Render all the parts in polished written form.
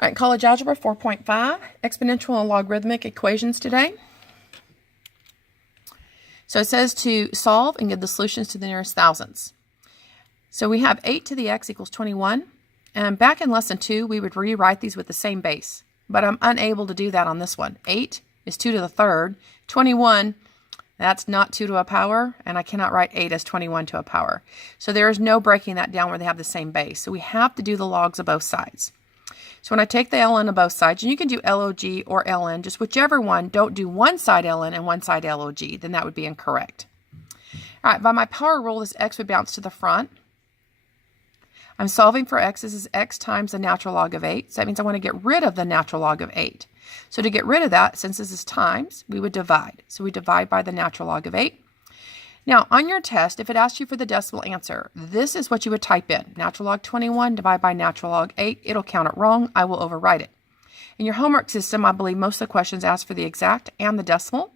All right, College Algebra 4.5, exponential and logarithmic equations today. So it says to solve and give the solutions to the nearest thousands. So we have 8 to the x equals 21. And back in lesson 2, we would rewrite these with the same base. But I'm unable to do that on this one. 8 is 2 to the third. 21, that's not 2 to a power. And I cannot write 8 as 21 to a power. So there is no breaking that down where they have the same base. So we have to do the logs of both sides. So when I take the ln of both sides, and you can do log or ln, just whichever one, don't do one side ln and one side log, then that would be incorrect. All right, by my power rule, this x would bounce to the front. I'm solving for x. This is x times the natural log of 8. So that means I want to get rid of the natural log of 8. So to get rid of that, since this is times, we would divide. So we divide by the natural log of 8. Now, on your test, if it asks you for the decimal answer, this is what you would type in. Natural log 21 divided by natural log 8. It'll count it wrong. I will overwrite it. In your homework system, I believe most of the questions ask for the exact and the decimal.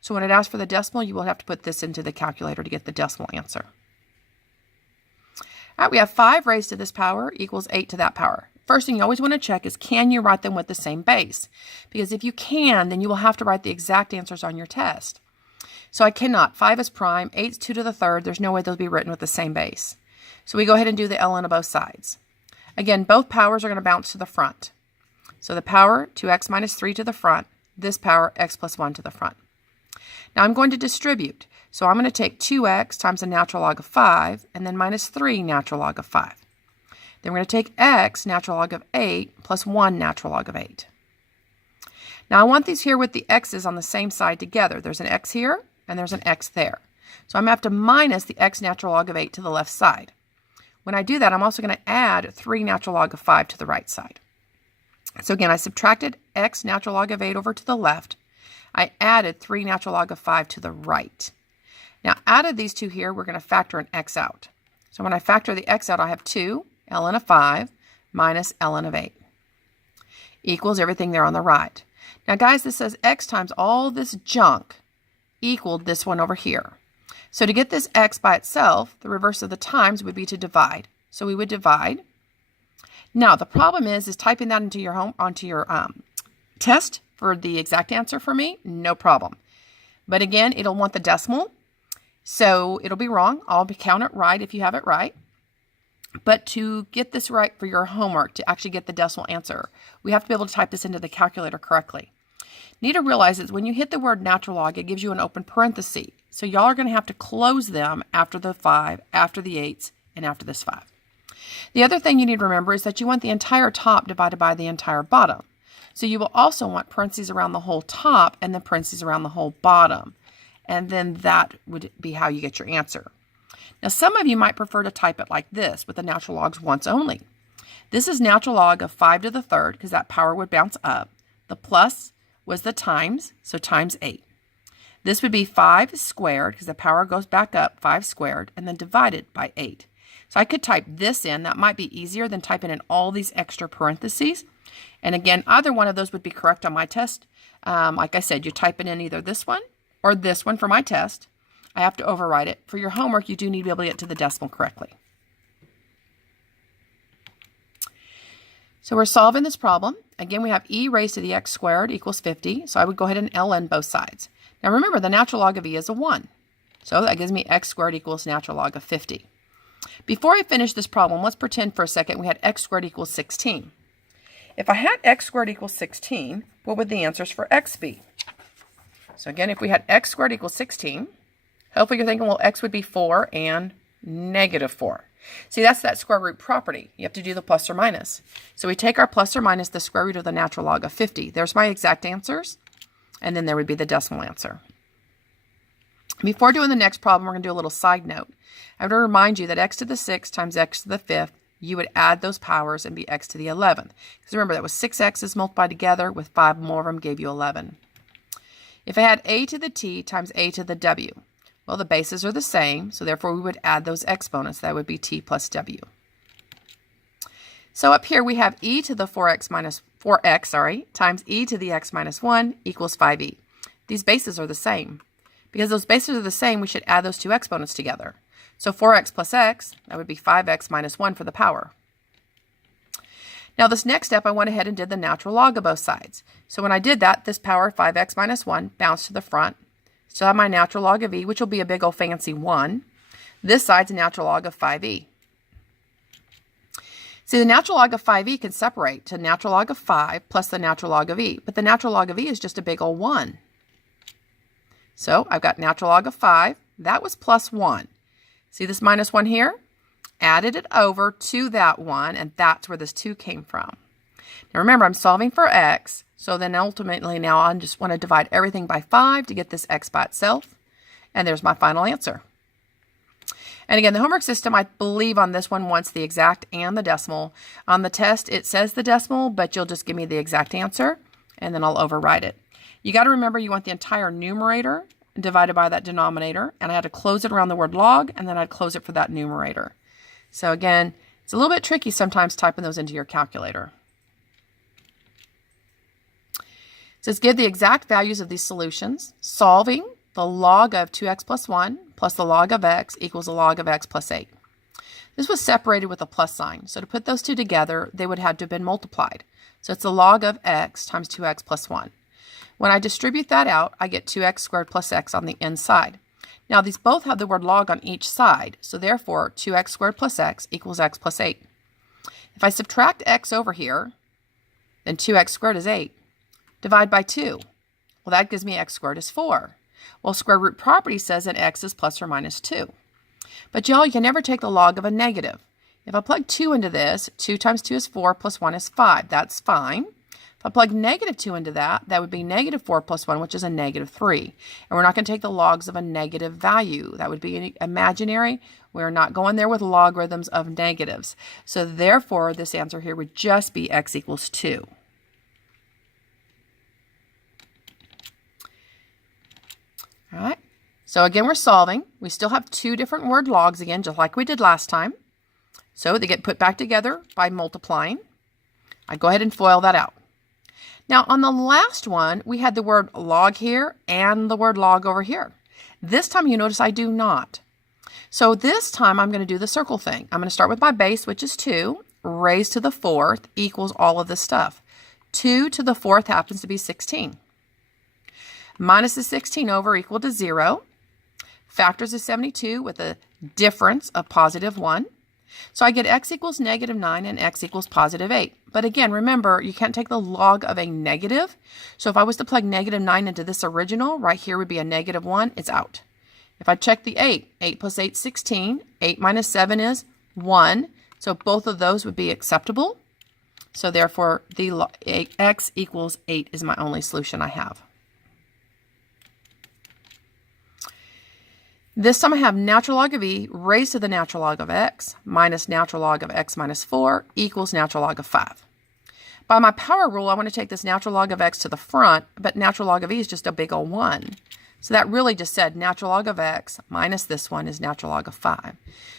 So when it asks for the decimal, you will have to put this into the calculator to get the decimal answer. All right, we have 5 raised to this power equals 8 to that power. First thing you always want to check is, can you write them with the same base? Because if you can, then you will have to write the exact answers on your test. So I cannot. 5 is prime, 8 is 2 to the third. There's no way they'll be written with the same base. So we go ahead and do the ln of both sides. Again, both powers are going to bounce to the front. So the power, 2x minus 3 to the front. This power, x plus 1 to the front. Now I'm going to distribute. So I'm going to take 2x times the natural log of 5, and then minus 3 natural log of 5. Then we're going to take x, natural log of 8, plus 1 natural log of 8. Now I want these here with the x's on the same side together. There's an x here, and there's an x there. So I'm going to have to minus the x natural log of 8 to the left side. When I do that, I'm also going to add 3 natural log of 5 to the right side. So again, I subtracted x natural log of 8 over to the left. I added 3 natural log of 5 to the right. Now, out of these two here, we're going to factor an x out. So when I factor the x out, I have 2 ln of 5 minus ln of 8 equals everything there on the right. Now, guys, this says x times all this junk equaled this one over here. So to get this x by itself, the reverse of the times would be to divide. So we would divide. Now, the problem is typing that into your test for the exact answer for me, no problem. But again, it'll want the decimal. So it'll be wrong. I'll count it right if you have it right. But to get this right for your homework, to actually get the decimal answer, we have to be able to type this into the calculator correctly. Need to realize is when you hit the word natural log, it gives you an open parenthesis. So y'all are going to have to close them after the 5, after the 8s, and after this 5. The other thing you need to remember is that you want the entire top divided by the entire bottom. So you will also want parentheses around the whole top and then parentheses around the whole bottom. And then that would be how you get your answer. Now, some of you might prefer to type it like this with the natural logs once only. This is natural log of 5 to the third because that power would bounce up. The plus was the times, so times 8. This would be 5 squared because the power goes back up, 5 squared, and then divided by 8. So I could type this in. That might be easier than typing in all these extra parentheses. And again, either one of those would be correct on my test. Like I said, you're typing in either this one or this one for my test. I have to overwrite it. For your homework, you do need to be able to get to the decimal correctly. So we're solving this problem. Again, we have e raised to the x squared equals 50. So I would go ahead and ln both sides. Now remember, the natural log of e is a 1. So that gives me x squared equals natural log of 50. Before I finish this problem, let's pretend for a second we had x squared equals 16. If I had x squared equals 16, what would the answers for x be? So again, if we had x squared equals 16, hopefully you're thinking, well, x would be 4 and negative 4. See, that's that square root property. You have to do the plus or minus. So we take our plus or minus the square root of the natural log of 50. There's my exact answers. And then there would be the decimal answer. Before doing the next problem, we're going to do a little side note. I want to remind you that x to the 6th times x to the 5th, you would add those powers and be x to the 11th. Because remember, that was 6 x's multiplied together with 5 more of them gave you 11. If I had a to the t times a to the w, well, the bases are the same, so therefore we would add those exponents. That would be t plus w. So up here we have e to the 4x times e to the x minus 1 equals 5e. These bases are the same. Because those bases are the same, we should add those two exponents together. So 4x plus x, that would be 5x minus 1 for the power. Now this next step, I went ahead and did the natural log of both sides. So when I did that, this power 5x minus 1 bounced to the front. Still have my natural log of e, which will be a big old fancy 1. This side's a natural log of 5e. See, the natural log of 5e can separate to natural log of 5 plus the natural log of e, but the natural log of e is just a big old 1. So I've got natural log of 5. That was plus 1. See this minus 1 here? Added it over to that 1, and that's where this 2 came from. Now remember, I'm solving for x, so then ultimately now I just want to divide everything by 5 to get this x by itself, and there's my final answer. And again, the homework system, I believe on this one wants the exact and the decimal. On the test, it says the decimal, but you'll just give me the exact answer, and then I'll override it. You got to remember you want the entire numerator divided by that denominator, and I had to close it around the word log, and then I'd close it for that numerator. So again, it's a little bit tricky sometimes typing those into your calculator. It says give the exact values of these solutions, solving the log of 2x plus 1 plus the log of x equals the log of x plus 8. This was separated with a plus sign, so to put those two together, they would have to have been multiplied. So it's the log of x times 2x plus 1. When I distribute that out, I get 2x squared plus x on the inside. Now, these both have the word log on each side, so therefore 2x squared plus x equals x plus 8. If I subtract x over here, then 2x squared is 8. Divide by 2. Well, that gives me x squared is 4. Well, square root property says that x is plus or minus 2. But y'all, you can never take the log of a negative. If I plug 2 into this, 2 times 2 is 4 plus 1 is 5. That's fine. If I plug negative 2 into that, that would be negative 4 plus 1, which is a negative 3. And we're not going to take the logs of a negative value. That would be imaginary. We're not going there with logarithms of negatives. So therefore, this answer here would just be x equals 2. All right. So again, we're solving. We still have two different word logs again, just like we did last time. So they get put back together by multiplying. I go ahead and FOIL that out. Now, on the last one, we had the word log here and the word log over here. This time, you notice I do not. So this time, I'm going to do the circle thing. I'm going to start with my base, which is 2, raised to the 4th equals all of this stuff. 2 to the 4th happens to be 16. Minus the 16 over equal to 0. Factors is 72 with a difference of positive 1. So I get x equals negative 9 and x equals positive 8. But again, remember, you can't take the log of a negative. So if I was to plug negative 9 into this original, right here would be a negative 1. It's out. If I check the 8, 8 plus 8 is 16. 8 minus 7 is 1. So both of those would be acceptable. So therefore, the x equals 8 is my only solution I have. This time I have natural log of e raised to the natural log of x minus natural log of x minus 4 equals natural log of 5. By my power rule, I want to take this natural log of x to the front, but natural log of e is just a big old 1. So that really just said natural log of x minus this one is natural log of 5.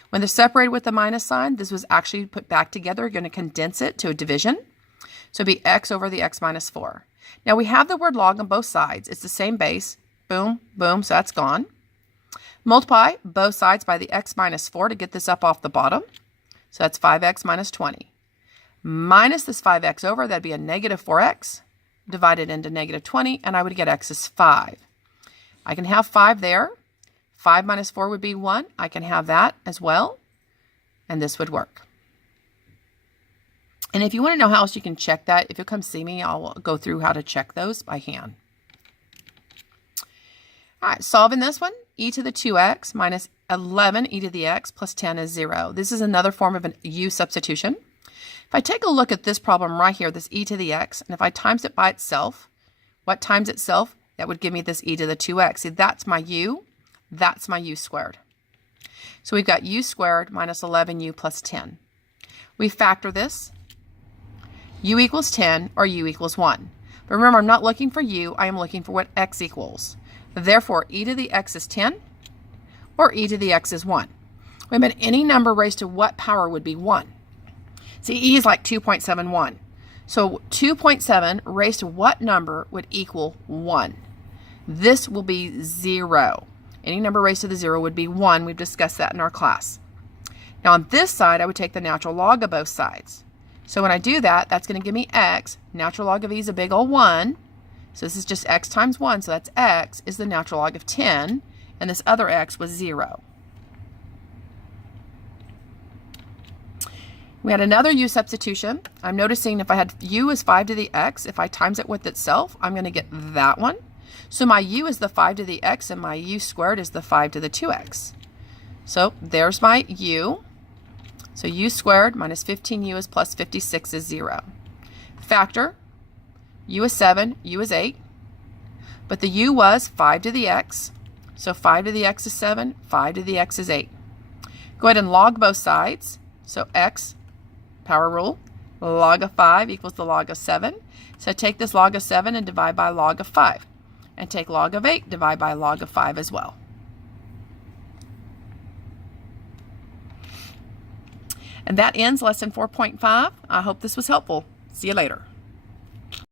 When they're separated with the minus sign, this was actually put back together. You're going to condense it to a division. So it'd be x over the x minus 4. Now we have the word log on both sides. It's the same base. Boom, boom, so that's gone. Multiply both sides by the x minus 4 to get this up off the bottom. So that's 5x minus 20. Minus this 5x over, that'd be a negative 4x divided into negative 20, and I would get x is 5. I can have 5 there. 5 minus 4 would be 1. I can have that as well, and this would work. And if you want to know how else you can check that, if you'll come see me, I'll go through how to check those by hand. All right, solving this one, e to the 2x minus 11 e to the x plus 10 is 0. This is another form of an u substitution. If I take a look at this problem right here, this e to the x, and if I times it by itself, what times itself? That would give me this e to the 2x. See, that's my u squared. So we've got u squared minus 11u plus 10. We factor this. U equals 10 or u equals 1. But remember, I'm not looking for u, I am looking for what x equals. Therefore, e to the x is 10 or e to the x is 1. Wait a minute, any number raised to what power would be 1? See, e is like 2.71. So 2.7 raised to what number would equal 1? This will be 0. Any number raised to the 0 would be 1. We've discussed that in our class. Now on this side, I would take the natural log of both sides. So when I do that, that's going to give me x. Natural log of e is a big old 1. So this is just x times 1. So that's x is the natural log of 10. And this other x was 0. We had another u substitution. I'm noticing if I had u is 5 to the x, if I times it with itself, I'm going to get that one. So my u is the 5 to the x, and my u squared is the 5 to the 2x. So there's my u. So u squared minus 15u is plus 56 is 0. Factor, u is 7, u is 8. But the u was 5 to the x. So 5 to the x is 7, 5 to the x is 8. Go ahead and log both sides. So x, power rule, log of 5 equals the log of 7. So take this log of 7 and divide by log of 5. And take log of 8, divide by log of 5 as well. And that ends lesson 4.5. I hope this was helpful. See you later.